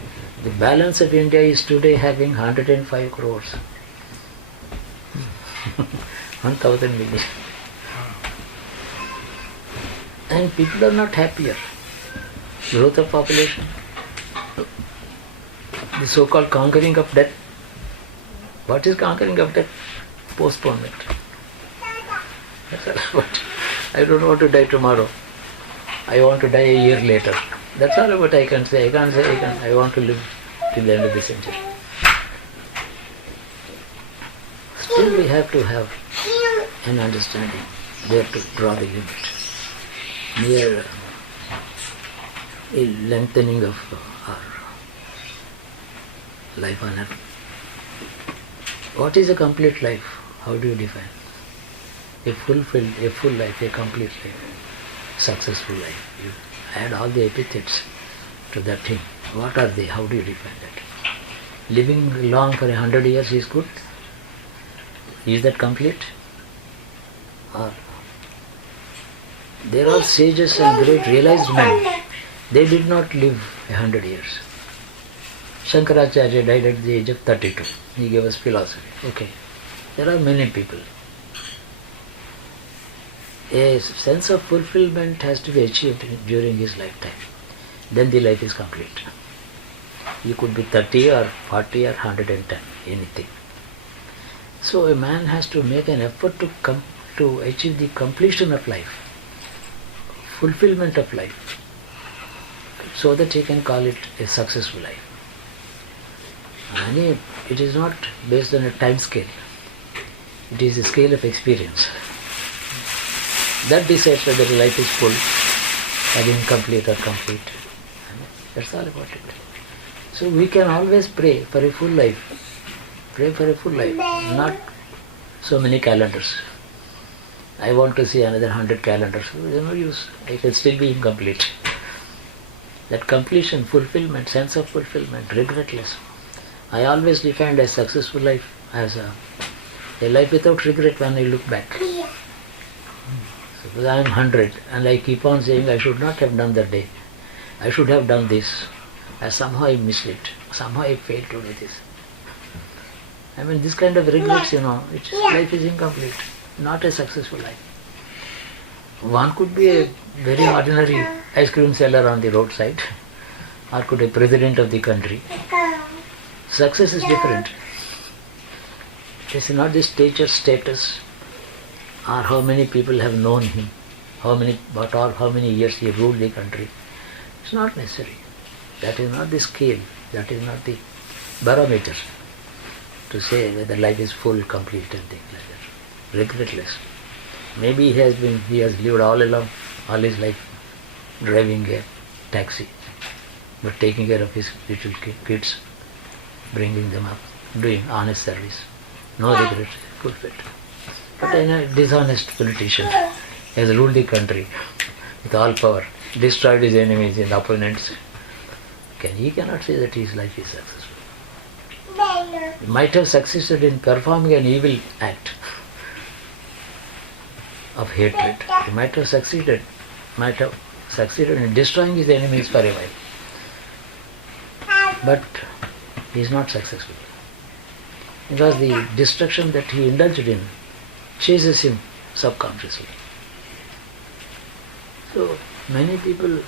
The balance of India is today having 105 crores. 1,000 million. And people are not happier. Growth of population, the so-called conquering of death. What is conquering of death? Postponement. That's all about. I don't want to die tomorrow. I want to die a year later. That's all about I can say. I can't say I want to live till the end of the century. Still we have to have an understanding where to draw the limit. Near a lengthening of our life on earth. What is a complete life? How do you define? A full life, a complete life, successful life. You add all the epithets to that thing. What are they? How do you define that? Living long for 100 years is good? Is that complete? Or there are sages and great realized men. They did not live 100 years. Shankaracharya died at the age of 32. He gave us philosophy. Okay. There are many people. A sense of fulfillment has to be achieved during his lifetime. Then the life is complete. You could be 30 or 40 or 110, anything. So a man has to make an effort to achieve the completion of life, fulfillment of life, so that he can call it a successful life. And it is not based on a time scale. It is a scale of experience. That decides whether life is full, or incomplete or complete. That's all about it. So we can always pray for a full life. Pray for a full life, not so many calendars. I want to see another 100 calendars. There's no use. It will still be incomplete. That completion, fulfillment, sense of fulfillment, regretless. I always defined a successful life as a life without regret when I look back. Suppose I am 100 and I keep on saying I should not have done that day. I should have done this. Somehow I missed it. Somehow I failed to do this. I mean, this kind of regrets, life is incomplete, not a successful life. One could be a very ordinary ice cream seller on the roadside, or could be a president of the country. Success is different. It is not the status, or how many people have known him, how many years he ruled the country. It's not necessary. That is not the scale. That is not the barometer to say whether life is full, complete, and things like that. Regretless. Maybe he has lived all his life driving a taxi, but taking care of his little kids, bringing them up, doing honest service. No regrets, fulfilled. But a dishonest politician has ruled the country with all power, destroyed his enemies and opponents. He cannot say that his life is successful. He might have succeeded in performing an evil act of hatred. He might have succeeded in destroying his enemies for a while. But he is not successful. Because the destruction that he indulged in chases him subconsciously. So many people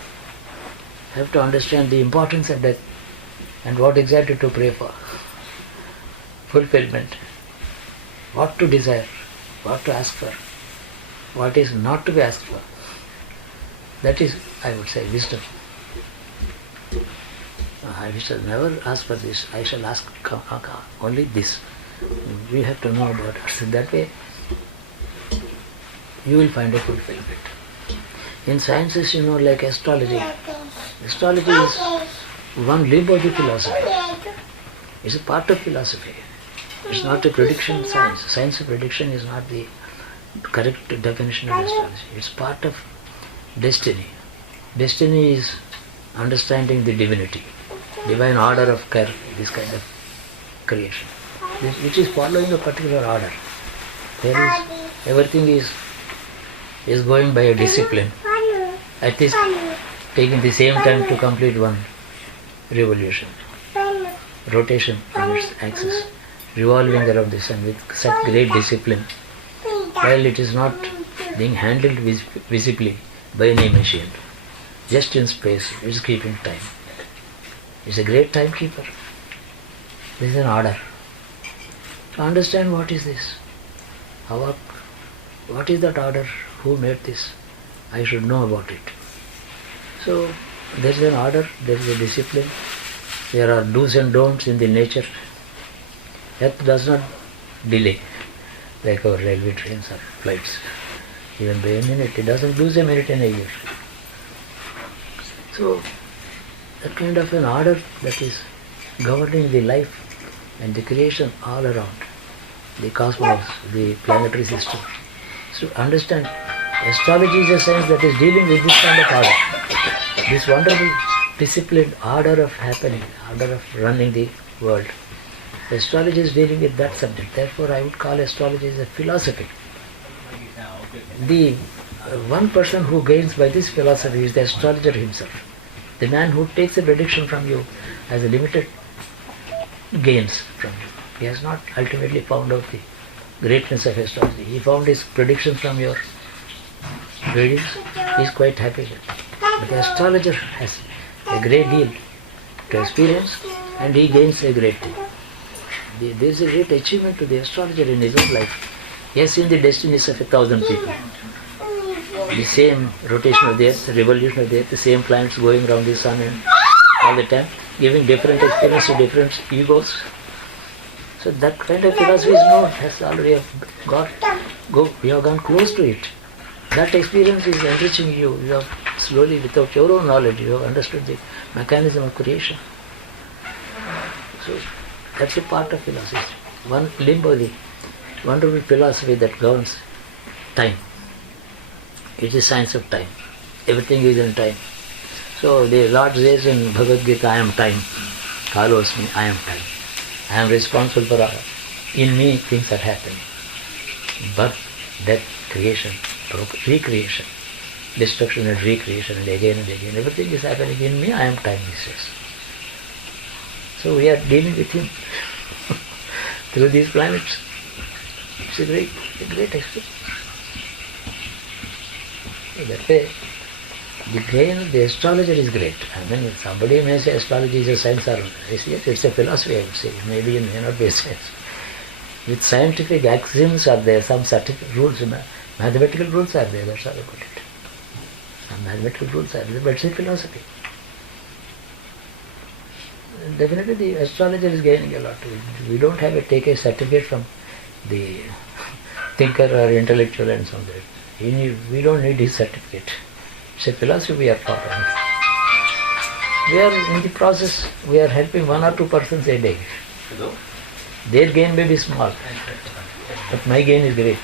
have to understand the importance of death and what exactly to pray for. Fulfillment. What to desire, what to ask for, what is not to be asked for. That is, I would say, wisdom. I shall never ask for this, I shall ask only this. We have to know about it. So that way, you will find a fulfillment. In sciences, like astrology. Astrology is one limb of the philosophy. It's a part of philosophy. It's not a prediction science. Science of prediction is not the correct definition of astrology. It's part of destiny. Destiny is understanding the divinity, divine order of care, this kind of creation, which is following a particular order. Everything is going by a discipline. At least taking the same time to complete one revolution, rotation on its axis, revolving around the sun with such great discipline, while it is not being handled visibly by any machine. Just in space, it is keeping time. It's a great timekeeper. This is an order. To understand what is this, what is that order, who made this, I should know about it. So there is an order, there is a discipline, there are do's and don'ts in the nature. Earth does not delay like our railway trains or flights. Even by a minute, it doesn't lose a minute in a year. So that kind of an order that is governing the life and the creation all around, the cosmos, the planetary system. So understand, astrology is a science that is dealing with this kind of order, this wonderful disciplined order of happening, order of running the world. Astrology is dealing with that subject. Therefore, I would call astrology as a philosophy. The one person who gains by this philosophy is the astrologer himself. The man who takes a prediction from you has a limited gains from you. He has not ultimately found out the greatness of astrology. He found his prediction from your readings. He is quite happy with it. But the astrologer has a great deal to experience and he gains a great deal. There is a great achievement to the astrologer in his own life. He has seen the destinies of 1,000 people. The same rotation of the earth, revolution of the earth, the same planets going around the sun and all the time, giving different experience to different egos. So that kind of philosophy is known, has already we have gone close to it. That experience is enriching you. You have slowly, without your own knowledge, you have understood the mechanism of creation. So that's a part of philosophy. One limb of the wonderful philosophy that governs time. It is science of time. Everything is in time. So the Lord says in Bhagavad Gita, I am time. Follows me, I am time. I am responsible for in me things are happening. Birth, death, creation, recreation, destruction and recreation and again. Everything is happening in me, I am time, he says. So we are dealing with him through these planets. It's a great experience. So that way, the gain of the astrologer is great. I mean, somebody may say astrology is a science or it's a philosophy, I would say. Maybe it may not be a science. With scientific axioms are there, some scientific rules, mathematical rules are there, that's all about it. Some mathematical rules are there, but it's a philosophy. Definitely the astrologer is gaining a lot. We don't have to take a certificate from the thinker or intellectual and so on. We don't need his certificate. It's a philosophy we are following. We are in the process, we are helping 1 or 2 persons a day. Their gain may be small, but my gain is great.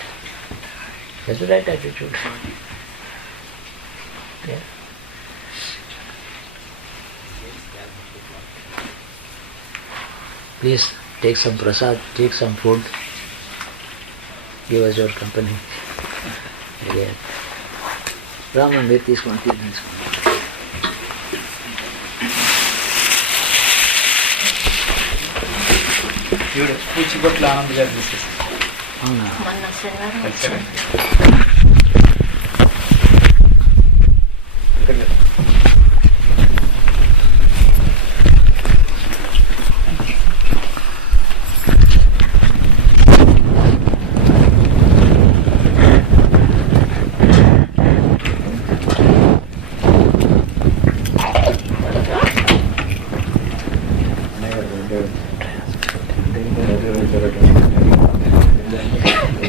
That's the right attitude. Yeah. Please take some prasad, take some food, give us your company. Again. Raman, with this one, this one. పూచిపట్ల Anand గారు తీసేసి అవునా? మొన్న శనివారం కలిసారా?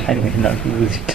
I may not use it.